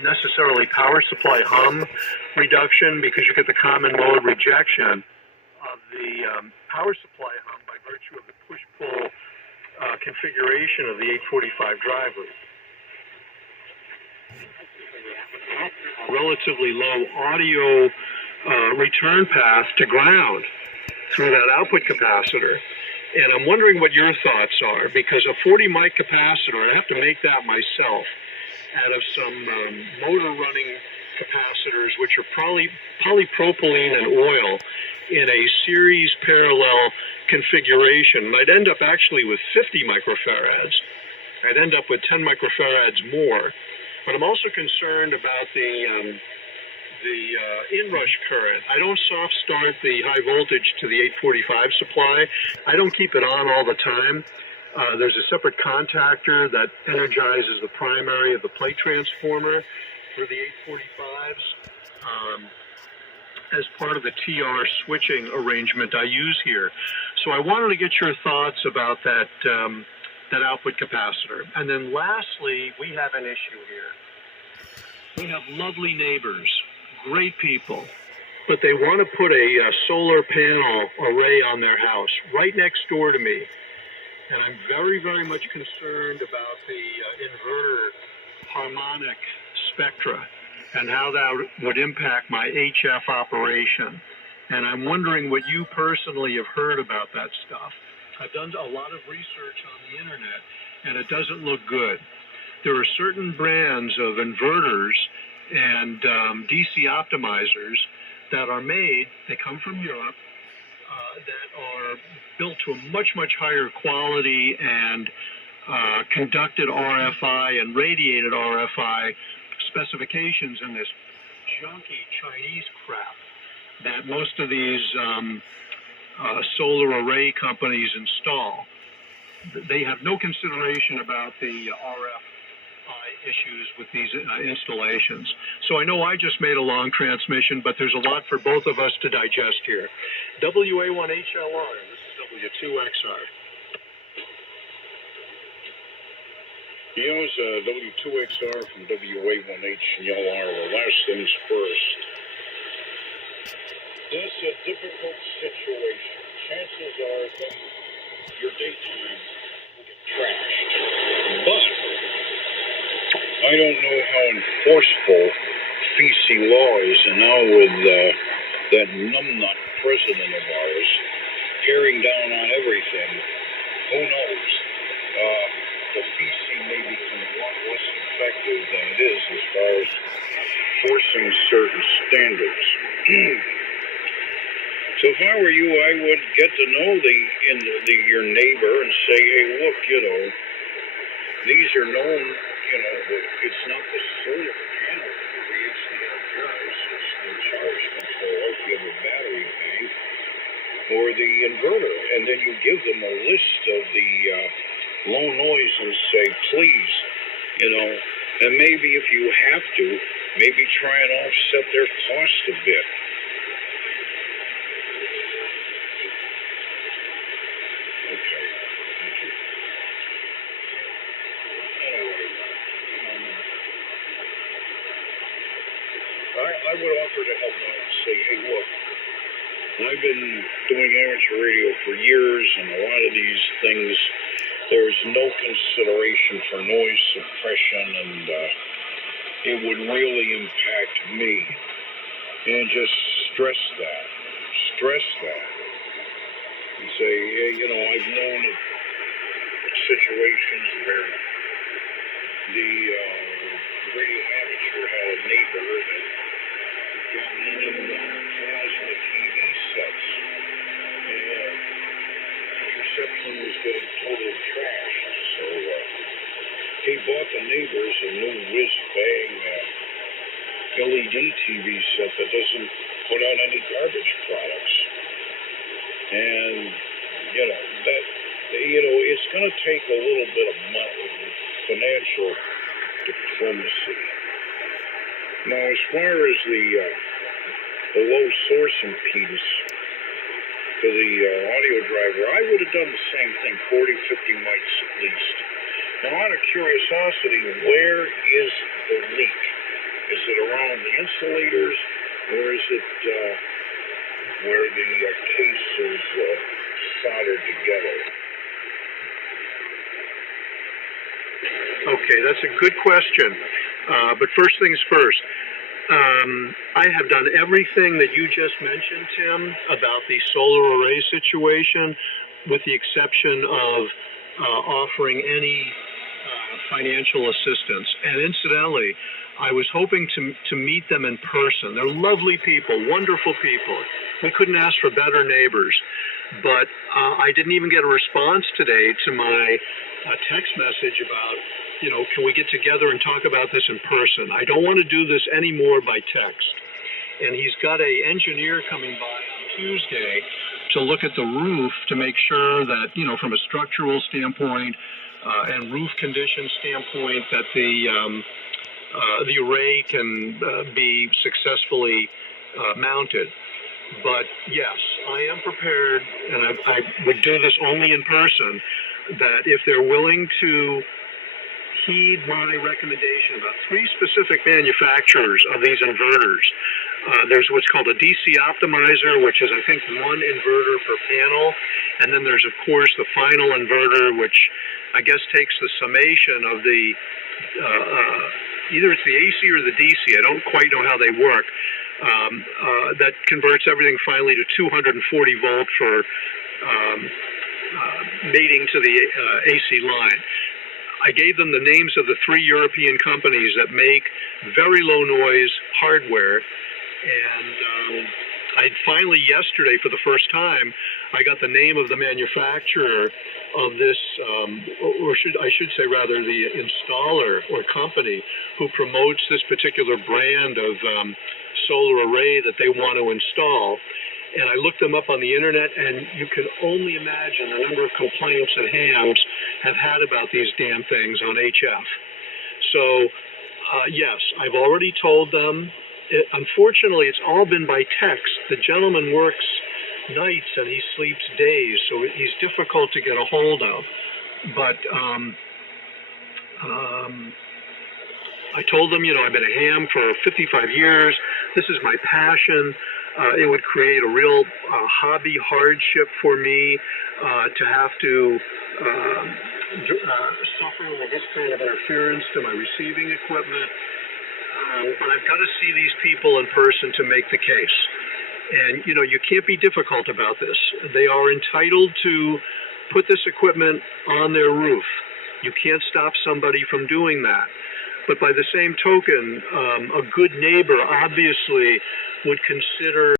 necessarily power supply hum reduction, because you get the common mode rejection of the power supply hum by virtue of the push-pull configuration of the 845 driver. Relatively low audio return path to ground through that output capacitor. And I'm wondering what your thoughts are, because a 40 mic capacitor, I have to make that myself out of some motor running capacitors, which are polypropylene and oil in a series parallel configuration. And I'd end up actually with 50 microfarads. I'd end up with 10 microfarads more. But I'm also concerned about the inrush current. I don't soft start the high voltage to the 845 supply. I don't keep it on all the time. There's a separate contactor that energizes the primary of the plate transformer for the 845s as part of the TR switching arrangement I use here. So I wanted to get your thoughts about that output capacitor. And then lastly, we have an issue here. We have lovely neighbors, great people, but they want to put a solar panel array on their house right next door to me. And I'm very, very much concerned about the inverter harmonic spectra and how that would impact my HF operation. And I'm wondering what you personally have heard about that stuff. I've done a lot of research on the internet, and it doesn't look good. There are certain brands of inverters and DC optimizers that are made, they come from Europe, that are built to a much, much higher quality and conducted RFI and radiated RFI specifications in this junky Chinese crap that most of these solar array companies install. They have no consideration about the RFI issues with these installations. So I know I just made a long transmission, but there's a lot for both of us to digest here. WA1HLR, this is W2XR. Here's W2XR from WA1HLR. Well, last things first. This is a difficult situation. Chances are that your daytime will get trashed. But I don't know how enforceful FEC law is, and now with that numbnut president of ours tearing down on everything, who knows? The FEC may become a lot less effective than it is as far as forcing certain standards. So if I were you, I would get to know your neighbor and say, hey, look, these are known, it's not the solar panel that creates the energize, it's the charge controller if you have a battery bank, or the inverter. And then you give them a list of the low noise and say, please, and maybe if you have to, maybe try and offset their cost a bit. Okay, thank you. Anyway, I would offer to help out and say, hey, look, I've been doing amateur radio for years, and a lot of these things, there's no consideration for noise suppression, and it would really impact me. And just stress that. And say, hey, I've known of situations where the radio amateur had a neighbor that got one of the plasma TV sets, and the reception was getting totally trashed. So he bought the neighbors a new whiz-bang LED TV set that doesn't put out any garbage products. And, it's going to take a little bit of money, financial diplomacy. Now, as far as the low source impedance for the audio driver, I would have done the same thing, 40, 50 mics at least. Now, out of curiosity, where is the leak? insulators, or is it where the case is soldered together? Okay, that's a good question. But first things first. I have done everything that you just mentioned, Tim, about the solar array situation, with the exception of offering any financial assistance. And incidentally, I was hoping to meet them in person. They're lovely people, wonderful people. We couldn't ask for better neighbors. But I didn't even get a response today to my text message about, can we get together and talk about this in person? I don't want to do this anymore by text. And he's got an engineer coming by on Tuesday to look at the roof to make sure that, from a structural standpoint and roof condition standpoint, that the array can be successfully mounted. But yes, I am prepared, and I would do this only in person, that if they're willing to heed my recommendation about 3 specific manufacturers of these inverters. There's what's called a DC optimizer, which is, I think, 1 inverter per panel. And then there's, of course, the final inverter, which I guess takes the summation of the, either it's the AC or the DC, I don't quite know how they work, that converts everything finally to 240 volt for mating to the AC line. I gave them the names of the 3 European companies that make very low noise hardware. And I finally, yesterday, for the first time, I got the name of the manufacturer of this, I should say rather the installer or company who promotes this particular brand of solar array that they want to install. And I looked them up on the internet, and you can only imagine the number of complaints that hams have had about these damn things on HF. So, yes, I've already told them. Unfortunately, it's all been by text. The gentleman works nights and he sleeps days, so he's difficult to get a hold of. But I told them, I've been a ham for 55 years. This is my passion. It would create a real hobby hardship for me to have to suffer with this kind of interference to my receiving equipment. But I've got to see these people in person to make the case. And, you can't be difficult about this. They are entitled to put this equipment on their roof. You can't stop somebody from doing that. But by the same token, a good neighbor obviously would consider